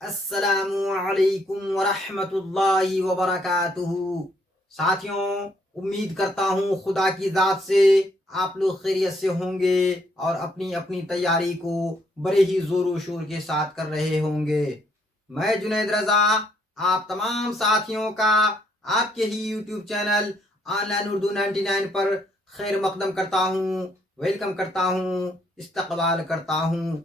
السلام علیکم ورحمۃ اللہ وبرکاتہ۔ ساتھیوں، امید کرتا ہوں خدا کی ذات سے آپ لوگ خیریت سے ہوں گے اور اپنی اپنی تیاری کو بڑے ہی زور و شور کے ساتھ کر رہے ہوں گے۔ میں جنید رضا آپ تمام ساتھیوں کا آپ کے ہی YouTube channel online Urdu 99 پر خیر مقدم کرتا ہوں، ویلکم کرتا ہوں، استقبال کرتا ہوں۔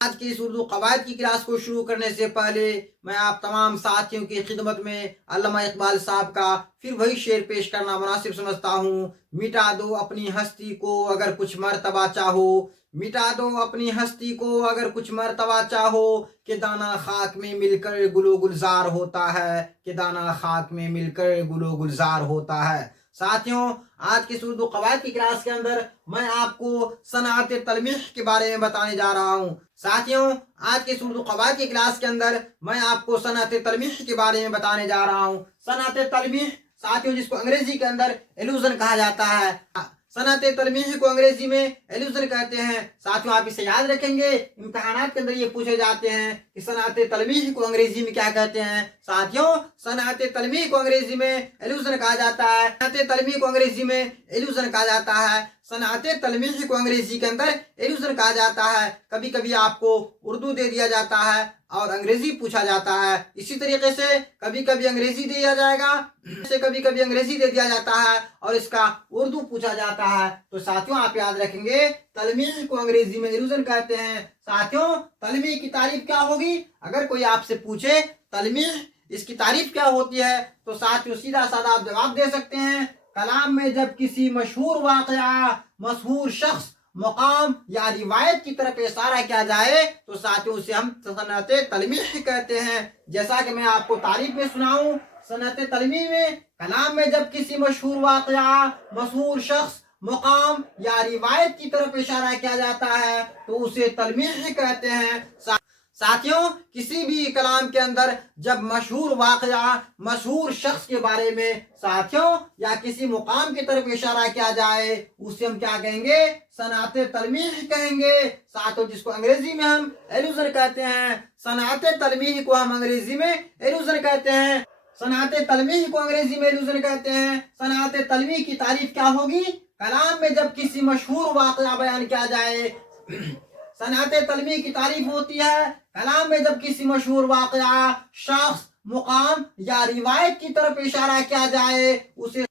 آج کی اس اردو قواعد کی کلاس کو شروع کرنے سے پہلے میں آپ تمام ساتھیوں کی خدمت میں علامہ اقبال صاحب کا پھر وہی شعر پیش کرنا مناسب سمجھتا ہوں۔ مٹا دو اپنی ہستی کو اگر کچھ مرتبہ چاہو، مٹا دو اپنی ہستی کو اگر کچھ مرتبہ چاہو، کہ دانا خاک میں مل کر گل و گلزار ہوتا ہے، کہ دانا خاک میں مل کر گل و گلزار ہوتا ہے۔ ساتھیوں، آج کی اردو قواعد کی کلاس کے اندر میں آپ کو صنعت تلمیح کے بارے میں بتانے جا رہا ہوں۔ ساتھیوں، آج کی اردو قواعد کی کلاس کے اندر میں آپ کو صنعت تلمیح کے بارے میں بتانے جا رہا ہوں۔ صنعت تلمیح ساتھیوں جس کو انگریزی کے اندر ایلوژن کہا جاتا ہے، صنعت تلمیح کو انگریزی میں ایلوژن کہتے ہیں۔ ساتھیوں، آپ اسے یاد رکھیں گے، امتحانات کے اندر یہ پوچھے جاتے ہیں کہ صنعت تلمیح کو انگریزی میں کیا کہتے ہیں۔ ساتھیوں، صنعت تلمیح کو انگریزی میں ایلوژن کہا جاتا ہے۔ صنعت تلمیح کو انگریزی میں ایلوژن کہا جاتا ہے۔ صنعت تلمیح کو انگریزی کے اندر ایلوژن کہا جاتا ہے۔ کبھی کبھی آپ کو اردو دے دیا جاتا ہے اور انگریزی پوچھا جاتا ہے، اسی طریقے سے کبھی کبھی انگریزی دیا جائے گا، کبھی کبھی انگریزی دے دیا جاتا ہے اور اس کا اردو پوچھا جاتا ہے۔ تو ساتھیوں، آپ یاد رکھیں گے، تلمیح کو انگریزی میں ایلوژن کہتے ہیں۔ ساتھیوں، تلمیح کی تعریف کیا ہوگی؟ اگر کوئی آپ سے پوچھے تلمیح اس کی تعریف کیا ہوتی ہے تو ساتھیوں سیدھا سادہ آپ جواب دے سکتے ہیں، کلام میں جب کسی مشہور واقعہ، مشہور شخص، مقام یا روایت کی طرف اشارہ کیا جائے تو ساتھیوں اسے ہم صنعت تلمیح کہتے ہیں۔ جیسا کہ میں آپ کو تعریف میں سناؤں، صنعت تلمیح میں کلام میں جب کسی مشہور واقعہ، مشہور شخص، مقام یا روایت کی طرف اشارہ کیا جاتا ہے تو اسے تلمیح کہتے ہیں۔ ساتھیوں، کسی بھی کلام کے اندر جب مشہور واقعہ، مشہور شخص کے بارے میں ساتھیوں یا کسی مقام کی طرف اشارہ کیا جائے اسے ہم کیا کہیں گے؟ صنعت تلمیح کہیں گے۔ ساتھیوں، جس کو انگریزی میں ہم ایلوژن کہتے ہیں، صنعت تلمیح کو ہم انگریزی میں ایلوژن کہتے ہیں۔ صنعت تلمیح کو انگریزی میں ایلوژن کہتے ہیں۔ صنعت تلمیح کی تعریف کیا ہوگی؟ کلام میں جب کسی مشہور واقعہ بیان کیا جائے، صنعت تلمیح کی تعریف ہوتی ہے کلام میں جب کسی مشہور واقعہ، شخص، مقام یا روایت کی طرف اشارہ کیا جائے اسے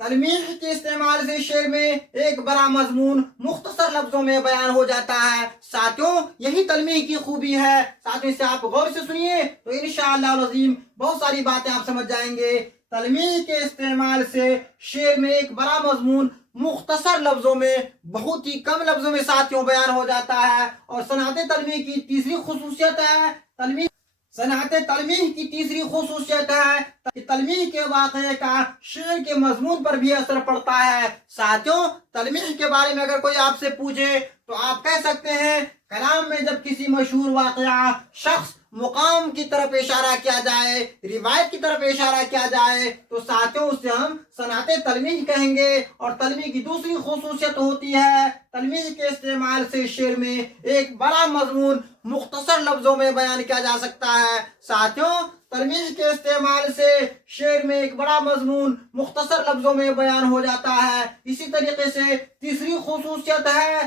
تلمیح کے استعمال سے شعر میں ایک بڑا مضمون مختصر لفظوں میں بیان ہو جاتا ہے۔ ساتھیوں، یہی تلمیح کی خوبی ہے۔ ساتھیوں، اسے آپ غور سے سنیے تو انشاءاللہ العظیم بہت ساری باتیں آپ سمجھ جائیں گے۔ تلمیح کے استعمال سے شعر میں ایک بڑا مضمون مختصر لفظوں میں، بہت ہی کم لفظوں میں ساتھیوں بیان ہو جاتا ہے۔ اور صنعت تلمیح کی تیسری خصوصیت ہے، صنعت تلمیح کی تیسری خصوصیت ہے کہ تلمیح کے واقعے کا شعر کے مضمون پر بھی اثر پڑتا ہے۔ ساتھیوں، تلمیح کے بارے میں اگر کوئی آپ سے پوچھے تو آپ کہہ سکتے ہیں، کلام میں جب کسی مشہور واقعہ، شخص، مقام کی طرف اشارہ کیا جائے، روایت کی طرف اشارہ کیا جائے تو ساتھیوں اسے ہم صنعت تلمیح کہیں گے۔ اور تلمیح کی دوسری خصوصیت ہوتی ہے، تلمیح کے استعمال سے شعر میں ایک بڑا مضمون مختصر لفظوں میں بیان کیا جا سکتا ہے۔ ساتھیوں، تلمیح کے استعمال سے شعر میں ایک بڑا مضمون مختصر لفظوں میں بیان ہو جاتا ہے۔ اسی طریقے سے تیسری خصوصیت ہے،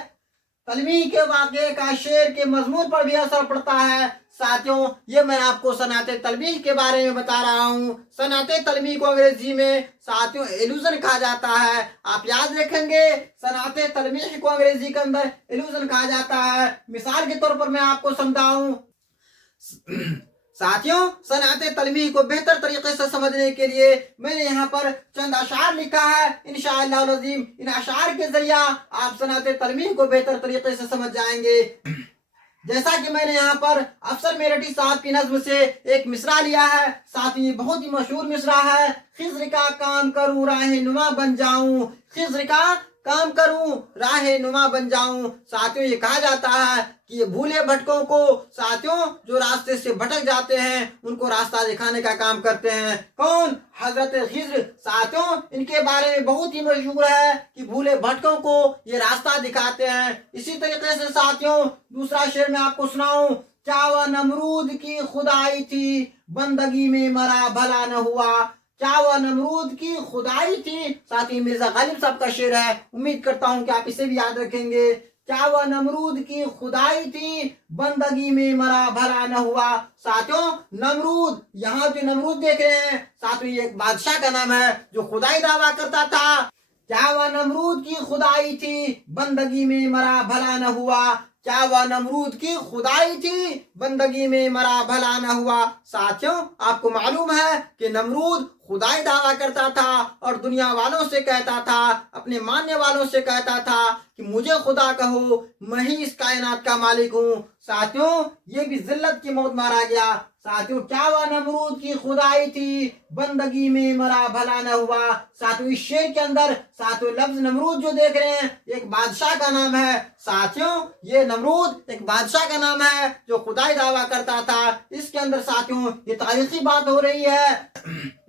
تلمیح کے واقعے کا شعر کے مضمون پر بھی اثر پڑتا ہے۔ ساتھیوں، یہ میں آپ کو صنعت تلمیح کے بارے میں بتا رہا ہوں۔ صنعت تلمیح کو انگریزی میں ساتھیوں ایلوژن کہا جاتا ہے۔ آپ یاد رکھیں گے، صنعت تلمیح کو انگریزی کے اندر ایلوژن کہا جاتا ہے۔ مثال کے طور پر میں آپ کو سمجھاؤں، ساتھیوں، صنعت تلمیح کو بہتر طریقے سے سمجھنے کے لیے میں نے یہاں پر چند اشعار لکھا ہے۔ انشاءاللہ العظیم ان اشعار کے ذریعہ آپ صنعت تلمیح کو بہتر طریقے سے سمجھ جائیں گے۔ جیسا کہ میں نے یہاں پر افسر میرٹھی صاحب کی نظم سے ایک مصرع لیا ہے، ساتھ ہی بہت ہی مشہور مصرع ہے، خضر کا کام کروں راہ نما بن جاؤں، خضر کا کام کروں راہ نما بن جاؤں۔ ساتھیوں، یہ کہا جاتا ہے کہ یہ بھولے بھٹکوں کو، ساتھیوں جو راستے سے بھٹک جاتے ہیں ان کو راستہ دکھانے کا کام کرتے ہیں۔ کون؟ حضرت خضر۔ ساتھیوں، ان کے بارے میں بہت ہی مشہور ہے کہ بھولے بھٹکوں کو یہ راستہ دکھاتے ہیں۔ اسی طریقے سے ساتھیوں دوسرا شعر میں آپ کو سناؤں، चावा नमरूद की खुदाई थी, बंदगी में मरा भला न हुआ। चावा नमरूद की खुदाई थी, साथ ही मिर्जा गालिब साहब का शेर है, उम्मीद करता हूं कि आप इसे भी याद रखेंगे। चावा नमरूद की खुदाई थी, बंदगी में मरा भला न हुआ। साथियों, नमरूद, यहाँ जो नमरूद देख रहे हैं साथियों, ये एक बादशाह का नाम है जो खुदाई दावा करता था। चावा नमरूद की खुदाई थी, बंदगी में मरा भला न हुआ। चावा नमरूद की खुदाई थी, बंदगी में मरा भला न हुआ। साथियों, आपको मालूम है कि नमरूद खुदाई दावा करता था और दुनिया वालों से कहता था, अपने मानने वालों से कहता था कि मुझे खुदा कहो, मैं ही इस कायनात का मालिक हूँ। साथियों, ये भी जिल्लत की मौत मारा गया। साथियों, चावा नमरूद की खुदाई थी, बंदगी में मरा भला न हुआ। साथियों, इस शेर के अंदर साथियों लफ्ज नमरूद जो देख रहे हैं एक बादशाह का नाम है। साथियों, ये नमरूद एक बादशाह का नाम है जो खुदाई दावा करता था। इसके अंदर साथियों ये तारीखी बात हो रही है।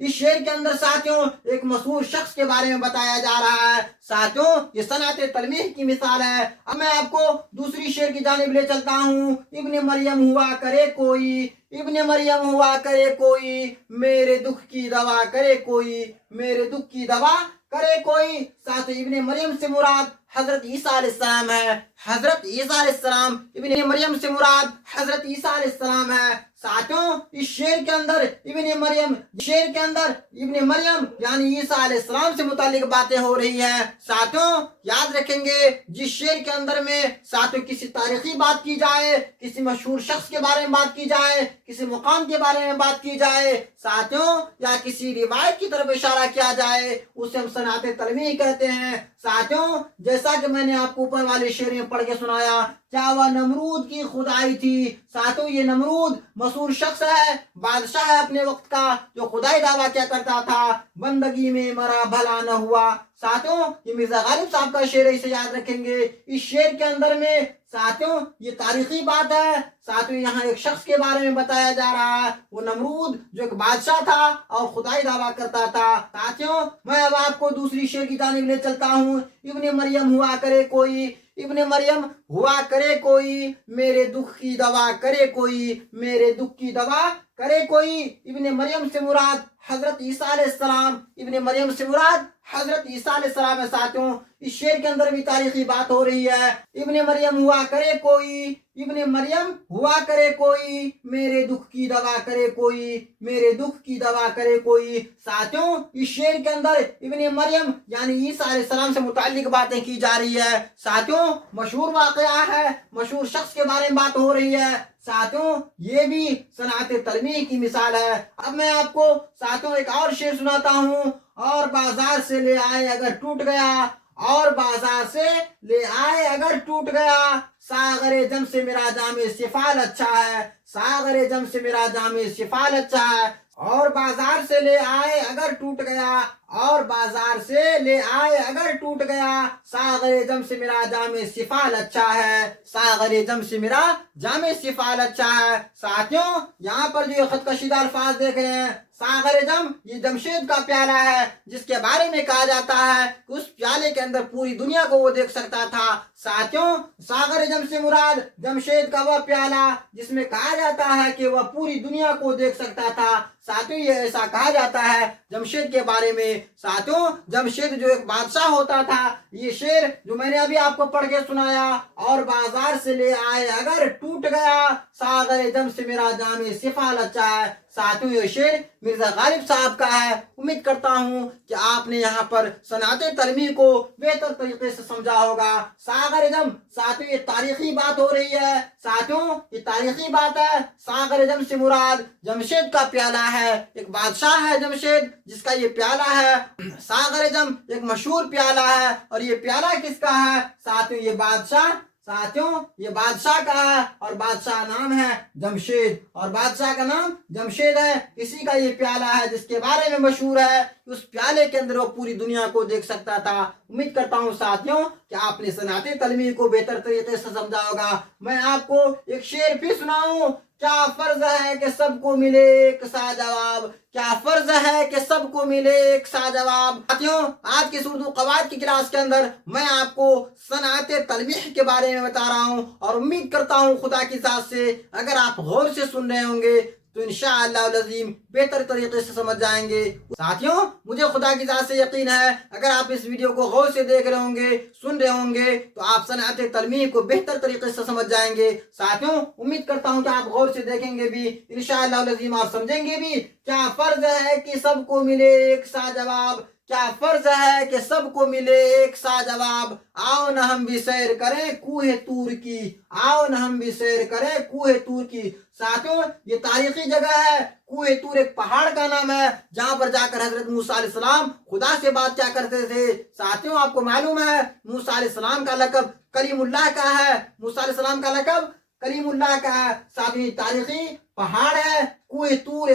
इस शेर के अंदर साथियों एक मशहूर शख्स के बारे में बताया जा रहा है। साथियों, ये सनाते तलमीह की मिसाल है। अब मैं आपको दूसरी शेर की जानिब ले चलता हूँ। इब्ने मरियम हुआ करे कोई, इब्ने मरियम हुआ करे कोई, मेरे दुख की दवा करे कोई, मेरे दुख की दवा करे कोई। साथियों, इब्ने मरियम से मुराद हजरत ईसा अलैहिस्सलाम है। हजरत ईसा अलैहिस्सलाम, इब्ने मरियम से मुराद हजरत ईसा अलैहिस्सलाम है। साथियों, इस शेर के अंदर इब्ने मरियम, शेर के अंदर इब्ने मरियम यानी ईसा अलैहिस्सलाम से मुतालिक बातें हो रही हैं। साथियों, याद रखेंगे, जिस शेर के अंदर में साथियों किसी तारीखी बात की जाए, किसी मशहूर शख्स के बारे में बात की जाए, किसी मुकाम के बारे में बात की जाए साथियों, या किसी रिवायत की तरफ इशारा किया जाए, उसे हम सनाते तलमीह कहते हैं। साथियों, जैसा कि मैंने आपको ऊपर वाले शेर में पढ़ के सुनाया, चावा नमरूद की खुदाई थी। साथियों, ये नमरूद मशहूर शख्स है, बादशाह है अपने वक्त का, जो खुदाई दावा क्या करता था, बंदगी में मरा भला न हुआ। साथियों, ये मिर्जा गालिब साहब का शेर है, इसे याद रखेंगे। इस शेर के अंदर में साथियों ये तारीखी बात है। साथियों, यहाँ एक शख्स के बारे में बताया जा रहा है, वो नमरूद जो एक बादशाह था और खुदाई दावा करता था। साथियों, मैं अब आपको दूसरी शेर की जानिब ले चलता हूँ। इब्ने मरियम हुआ करे कोई, इब्ने मरियम हुआ करे कोई, मेरे दुख की दवा करे कोई, मेरे दुख की दवा करे कोई। इब्ने मरियम से मुराद हजरत ईसा अलैहिस्सलाम, इब्ने मरियम से मुराद हजरत ईसा अलैहिस्सलाम है। साथियों, इस शेर के अंदर भी तारीखी बात हो रही है। इब्ने मरियम हुआ करे कोई, इब्ने मरियम हुआ करे कोई, मेरे दुख की दवा करे कोई, मेरे दुख की दवा करे कोई। साथियों, इस शेर के अंदर इब्ने मरियम यानी ईसा अलैहिस्सलाम से मुताल्लिक बातें की जा रही है। साथियों, मशहूर वाकया है, मशहूर शख्स के बारे में बात हो रही है। साथियों, ये भी सनाते तलमीह की मिसाल है। अब मैं आपको साथियों एक और शेर सुनाता हूँ। और बाजार से ले आए अगर टूट गया, और बाजार से ले आए अगर टूट गया, सागरे जम से मेरा जामे सिफाल अच्छा है, सागरे जम से मेरा जामे सिफाल अच्छा है। और बाजार से ले आए अगर टूट गया, और बाजार से ले आए अगर टूट गया, सागरे जम से मेरा जामे सिफाल अच्छा है, सागरे जम से मेरा जामे सिफाल अच्छा है। साथियों, यहाँ पर जो खत कशीदा अल्फाज देख रहे हैं, सागर जम, ये जमशेद का प्याला है, जिसके बारे में कहा जाता है कि उस प्याले के अंदर पूरी दुनिया को वो देख सकता था। साथियों, सागर जम से मुराद जमशेद का वह प्याला जिसमें कहा जाता है कि वह पूरी दुनिया को देख सकता था। साथियों, ये ऐसा कहा जाता है जमशेद के बारे में। साथियों, जमशेद जो एक बादशाह होता था, ये शेर जो मैंने अभी आपको पढ़ के सुनाया, और बाजार से ले आए अगर टूट गया, सागर जम से मेरा जामे सिफाल अच्छा है। साथियों, ये शेर मिर्जा गालिब साहब का है। उम्मीद करता हूँ कि आपने यहाँ पर सनाते तलमीह को बेहतर तरीके से समझा होगा। सागर जम, साथियों ये तारीखी बात हो रही है। साथियों, ये तारीखी बात है। सागर जम से मुराद जमशेद का प्याला है, एक बादशाह है जमशेद जिसका ये प्याला है। सागर जम एक मशहूर प्याला है, और ये प्याला किसका है? साथियों, ये बादशाह, साथियों ये बादशाह का है, और बादशाह नाम है जमशेद, और बादशाह का नाम जमशेद है। इसी का ये प्याला है जिसके बारे में मशहूर है, उस प्याले के अंदर वो पूरी दुनिया को देख सकता था। उम्मीद करता हूँ साथियों कि आपने सनाते तलमीह को बेहतर तरीके से समझा होगा। मैं आपको एक शेर फिर सुनाऊं क्या फर्ज है कि सबको मिले एक सा जवाब, क्या फर्ज है कि सबको मिले एक सा जवाब। साथियों, आज के उर्दू कवायद की क्लास के अंदर मैं आपको सनात तलमीह के बारे में बता रहा हूँ और उम्मीद करता हूँ खुदा की जात से अगर आप गौर से सुन रहे होंगे तो इंशाअल्लाह अज़ीम बेहतर तरीके से समझ जाएंगे। साथियों, मुझे खुदा की जात से यकीन है अगर आप इस वीडियो को गौर से देख रहे होंगे, सुन रहे होंगे तो आप सनात तलमीह को बेहतर तरीके से समझ जाएंगे। साथियों, उम्मीद करता हूँ कि आप गौर से देखेंगे भी इंशाअल्लाह अज़ीम आप समझेंगे भी। क्या फर्ज है कि सबको मिले एक सा जवाब, क्या फर्ज है कि सबको मिले एक सा जवाब। आओ न हम भी सैर करें कूहे तूर की, आओ न हम भी सैर करें कूहे तूर की। साथियों, ये तारीखी जगह है। कूहे तूर एक पहाड़ का नाम है जहां पर जाकर हजरत मूसा अलैहिस्सलाम खुदा से बात क्या करते थे। साथियों, आपको मालूम है मूसा अलैहिस्सलाम का लक़ब कलीमुल्लाह का है। मूसा अलैहिस्सलाम का लक़ब कलीमुल्लाह का है। साथियों, तारीखी पहाड़ है कूहे तूर,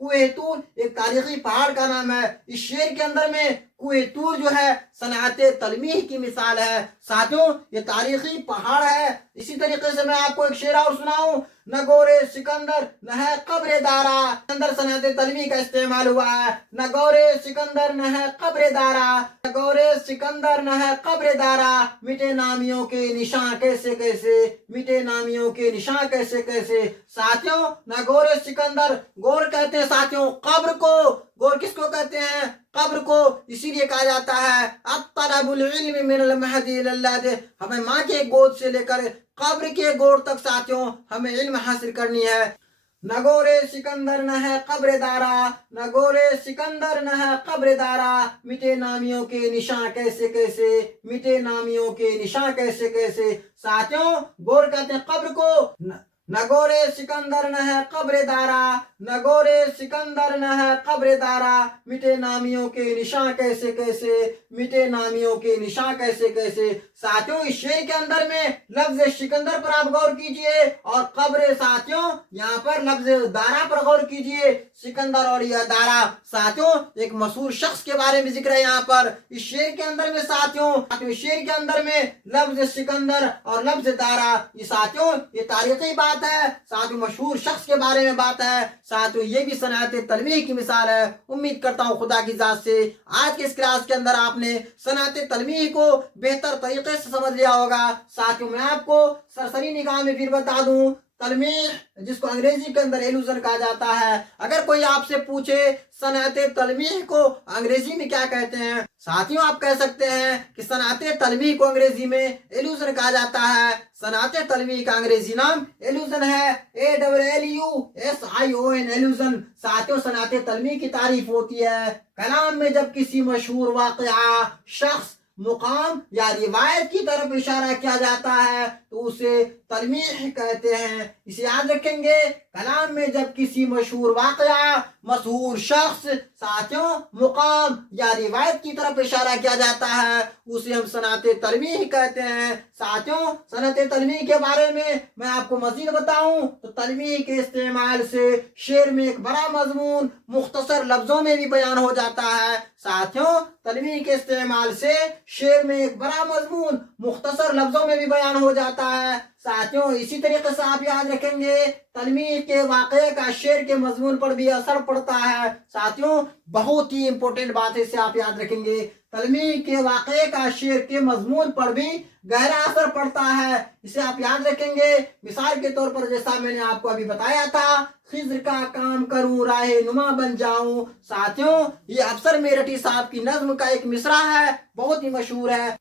कुए तूर एक तारीखी पहाड़ का नाम है। इस शेर के अंदर में कुए तूर जो है सनात तलमीह की मिसाल है। साथियों, ये तारीखी पहाड़ है। इसी तरीके से मैं आपको एक शेर और सुनाऊं, न गोरे सिकंदर न है कब्र दारा। अंदर सनात तलमीह का इस्तेमाल हुआ है। न गोरे सिकंदर न है कब्र दारा, न गोरे सिकंदर न है कब्र दारा, मिटे नामियों के निशान कैसे कैसे, मिटे नामियों के निशान कैसे कैसे। साथियों, न गोरे सिकंदर, गोर कहते हैं साथियों कब्र को। गोर किसको कहते हैं? कब्र को। इसीलिए कहा जाता है अत्तलबुल इल्म मिनल महदी इलल लहद, हमें माँ के गोद से लेकर कब्र के गोद तक साथियों हमें इल्म हासिल करनी है। न गोरे सिकंदर न है कब्र दारा, न गोरे सिकंदर न है कब्र दारा, मिटे नामियों के निशान कैसे कैसे, मिटे नामियों के निशान कैसे कैसे। साथियों, गोर कहते हैं कब्र को। न गोरे सिकंदर न है कब्र दारा, न गोरे सिकंदर न है कब्र दारा, मिटे नामियों के निशान कैसे कैसे, मिटे नामियों के निशान कैसे कैसे। साथियों, इस शेर के अंदर में लफ्ज सिकंदर पर आप गौर कीजिए और कब्र, साथियों यहाँ पर लफ्ज दारा पर गौर कीजिए। सिकंदर और यह दारा, साथियों एक मशहूर शख्स के बारे में जिक्र है यहाँ पर इस शेर के अंदर में। साथियों, शेर के अंदर में लफ्ज सिकंदर और लफ्ज दारा, ये साथियों ये तारीखी बात है। साथियों, मशहूर शख्स के बारे में बात है। साथियों, ये भी सनात तलमीह की मिसाल है। उम्मीद करता हूँ खुदा की जात से आज के इस क्लास के अंदर आपने सनात तलमीह को बेहतर तरीके से समझ लिया होगा। साथियों, मैं आपको सरसरी निगाह में फिर बता दूं, तलमीह जिसको अंग्रेजी के अंदर एलूजन कहा जाता है। अगर कोई आपसे पूछे सनात तलमीह को अंग्रेजी में क्या कहते हैं, साथियों आप कह सकते हैं कि सनात तलमीह को अंग्रेजी में एलूजन कहा जाता है। सनात तलमीह का अंग्रेजी नाम एलूजन है, ALLUSION, एलूजन। साथियों, सनात तलमीह की तारीफ होती है कलाम में जब किसी मशहूर वाक़या, शख्स, मुकाम या रिवायत की तरफ इशारा किया जाता है तो उसे तलमीह कहते हैं। इसे याद रखेंगे, कलाम में जब किसी मशहूर वाक़या, मशहूर शख्स, साथियों मुकाम या रिवायत की तरफ इशारा किया जाता है उसे हम सनात तलमीह कहते हैं। साथियों, सनात तलमीह के बारे में मैं आपको मजीद बताऊं तो तलमीह के इस्तेमाल से शेर में एक बड़ा मजमून मुख्तसर लफ्जों में भी बयान हो जाता है। साथियों, तलमीह के इस्तेमाल से शेर में एक बड़ा मजमून मुख्तसर लफ्जों में भी बयान हो जाता है। साथियों, इसी तरीके से आप याद रखेंगे तलमीह के वाक़े का शेर के मजमून पर भी असर पड़ता है। साथियों, बहुत ही इंपॉर्टेंट बात है, इसे आप याद रखेंगे। तलमीह के वाक़े का शेर के मजमून पर भी गहरा असर पड़ता है, इसे आप याद रखेंगे। मिसाल के तौर पर जैसा मैंने आपको अभी बताया था, खिज्र का काम करूं राहे नुमा बन जाऊं। साथियों, ये अफसर मेरठी साहब की नज्म का एक मिसरा है, बहुत ही मशहूर है।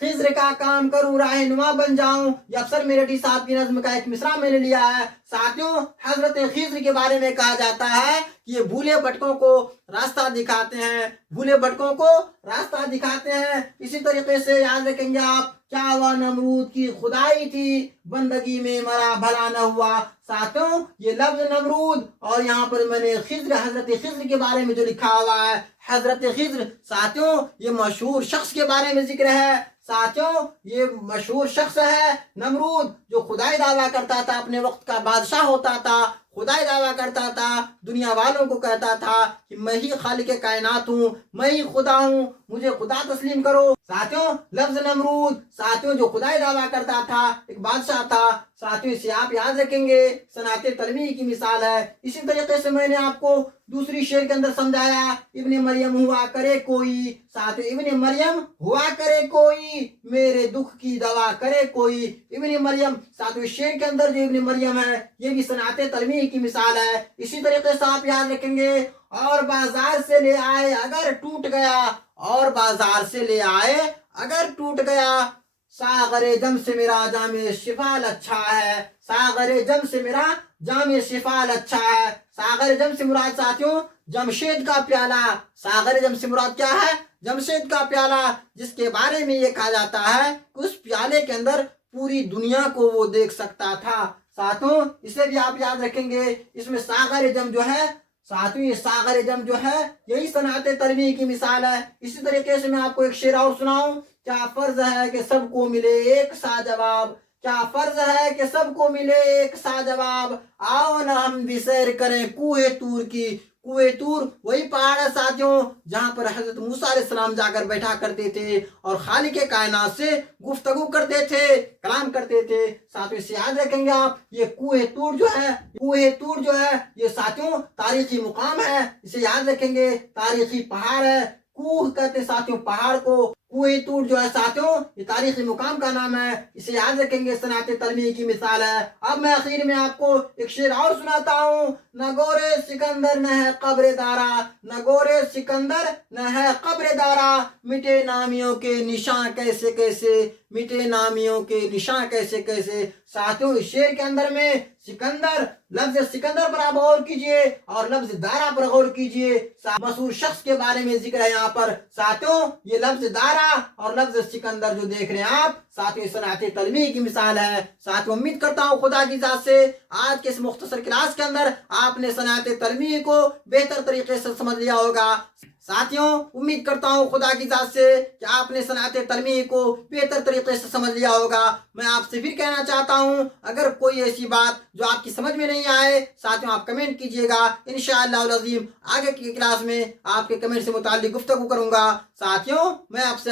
खिज्र का काम करूं राहे नुमा बन जाऊं, ये अफसर मेरठी साहब की नज्म का एक मिसरा मैंने लिया है। साथियों, हजरत खिज्र के बारे में कहा जाता है कि ये भूले भटकों को रास्ता दिखाते हैं, भूले भटकों को रास्ता दिखाते हैं। इसी तरीके से याद रखेंगे आप, क्या वह नमरूद की खुदाई थी, बंदगी में मरा भला न हुआ। साथियों, ये लफ्ज नमरूद और यहाँ पर मैंने खिज्र, हजरत खिज्र के बारे में जो लिखा हुआ है हजरत खिज्र, साथियों ये मशहूर शख्स के बारे में जिक्र है। साथियों, ये मशहूर शख्स है नमरूद जो खुदाई दावा करता था, अपने वक्त का बादशाह होता था, خدا ہی دعویٰ کرتا تھا، دنیا والوں کو کہتا تھا کہ میں ہی خالق کائنات ہوں، میں ہی خدا ہوں، مجھے خدا تسلیم کرو۔ ساتھیوں لفظ نمرود، ساتھیوں جو خدا ہی دعویٰ کرتا تھا، ایک بادشاہ تھا۔ ساتھیوں اسے آپ یاد رکھیں گے، صنعت تلمیح کی مثال ہے۔ اسی طریقے سے میں نے آپ کو دوسری شعر کے اندر سمجھایا، ابن مریم ہوا کرے کوئی، ساتھ ابن مریم ہوا کرے کوئی، میرے دکھ کی دوا کرے کوئی۔ ابن مریم، ساتھ شعر کے اندر جو ابن مریم ہے یہ بھی صنعت تلمیح کی مثال ہے۔ اسی طریقے سے آپ یاد رکھیں گے، اور بازار سے لے آئے اگر ٹوٹ گیا، اور بازار سے لے آئے اگر ٹوٹ گیا، ساغر جم سے میرا جام شفال اچھا ہے، ساغر جم سے میرا جام شفال اچھا ہے۔ ساغر جم سے مراد ساتھیوں جمشید کا پیالہ، ساغر جم سے مراد کیا ہے؟ جمشید کا پیالہ، جس کے بارے میں یہ کہا جاتا ہے کہ اس پیالے کے اندر پوری دنیا کو وہ دیکھ سکتا تھا۔ ساتھوں اسے بھی آپ یاد رکھیں گے، اس میں ساغر جم جو ہے، ساتھوں یہ ساغر جم جو ہے یہی صنعت تلمیح کی مثال ہے۔ اسی طریقے سے میں آپ کو ایک شعر اور سناؤں، کیا فرض ہے کہ سب کو ملے ایک سا جواب، کیا فرض ہے کہ سب کو ملے ایک سا جواب، آؤ نہ ہم بھی سیر کریں کوہ طور کی۔ کوہ طور وہی پہاڑ ہے ساتھیوں جہاں پر حضرت موسیٰ علیہ السلام جا کر بیٹھا کرتے تھے اور خالق کائنات سے گفتگو کرتے تھے، کلام کرتے تھے۔ ساتھیوں اسے یاد رکھیں گے آپ، یہ کوہ طور جو ہے، کوہ طور جو ہے یہ ساتھیوں تاریخی مقام ہے، اسے یاد رکھیں گے، تاریخی پہاڑ ہے۔ کوہ کہتے ہیں ساتھیوں پہاڑ کو، کوہ طور جو ہے ساتھیوں یہ تاریخی مقام کا نام ہے، اسے یاد رکھیں گے، صنعت تلمیح کی مثال ہے۔ اب میں آخر میں آپ کو ایک شعر اور سناتا ہوں، نہ گورے سکندر نہ ہے قبر دارا، نہ گورے سکندر نہ ہے قبر دارا، مٹے نامیوں کے نشاں کیسے کیسے، مٹے نامیوں کے نشاں کیسے کیسے۔ ساتھیوں اس شعر کے اندر میں سکندر، لفظ سکندر پر آپ غور کیجئے اور لفظ دارا پر غور کیجئے، مشہور شخص کے بارے میں ذکر ہے یہاں پر۔ ساتھیوں یہ لفظ دارا اور لفظ سکندر جو دیکھ رہے ہیں آپ، ساتھیوں صنعت تلمیح کی مثال ہے۔ ساتھیوں امید کرتا ہوں خدا کی ذات سے آج کے اس مختصر کلاس کے اندر آپ نے صنعت تلمیح کو بہتر طریقے سے سمجھ لیا ہوگا۔ ساتھیوں امید کرتا ہوں خدا کی ذات سے کہ آپ نے صنعت تلمیح کو بہتر طریقے سے سمجھ لیا ہوگا۔ میں آپ سے پھر کہنا چاہتا ہوں، اگر کوئی ایسی بات جو آپ کی سمجھ میں نہیں آئے، ساتھیوں آپ کمنٹ کیجئے گا، انشاءاللہ العظیم آگے کی کلاس میں آپ کے کمنٹ سے متعلق گفتگو کروں گا۔ ساتھیوں میں آپ سے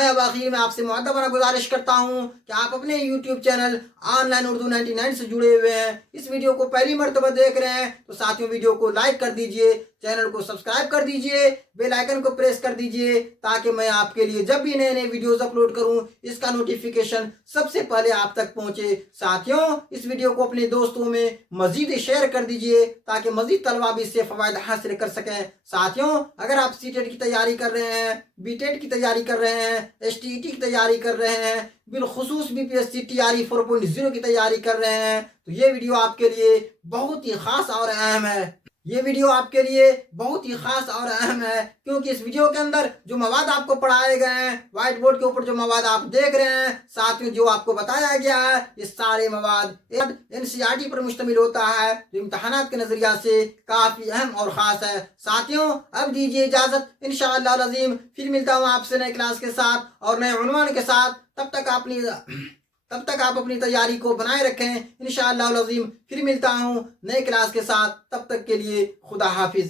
اب آخر میں آپ سے معدبانہ گزارش کرتا ہوں کہ آپ اپنے YouTube channel online Urdu 99 سے جڑے ہوئے ہیں، اس ویڈیو کو پہلی مرتبہ دیکھ رہے ہیں تو ساتھیوں ویڈیو کو لائک کر دیجئے، چینل کو سبسکرائب کر دیجئے، بیل آئیکن کو پریس کر دیجئے تاکہ میں آپ کے لیے جب بھی نئے نئے ویڈیوز اپلوڈ کروں اس کا نوٹیفیکیشن سب سے پہلے آپ تک پہنچے۔ ساتھیوں اس ویڈیو کو اپنے دوستوں میں مزید شیئر کر دیجئے تاکہ مزید طلبہ بھی اس سے فوائد حاصل کر سکیں۔ ساتھیوں اگر آپ سی ٹیٹ کی تیاری کر رہے ہیں، بی ٹیٹ کی تیاری کر رہے ہیں، ایس ٹی ای ٹی کی تیاری کر رہے ہیں، بالخصوص B P S C T R E 4.0 کی تیاری کر رہے ہیں تو یہ ویڈیو آپ کے لیے بہت ہی خاص اور اہم ہے۔ یہ ویڈیو آپ کے لیے بہت ہی خاص اور اہم ہے کیونکہ اس ویڈیو کے اندر جو مواد آپ کو پڑھائے گئے ہیں، وائٹ بورڈ کے اوپر جو مواد آپ دیکھ رہے ہیں، ساتھ میں جو آپ کو بتایا گیا ہے، یہ سارے مواد NCERT پر مشتمل ہوتا ہے جو امتحانات کے نظریہ سے کافی اہم اور خاص ہے۔ ساتھیوں اب دیجیے اجازت، انشاءاللہ العظیم پھر ملتا ہوں آپ سے نئے کلاس کے ساتھ اور نئے عنوان کے ساتھ۔ تب تک آپ اپنی تیاری کو بنائے رکھیں، انشاءاللہ العظیم پھر ملتا ہوں نئے کلاس کے ساتھ۔ تب تک کے لیے خدا حافظ۔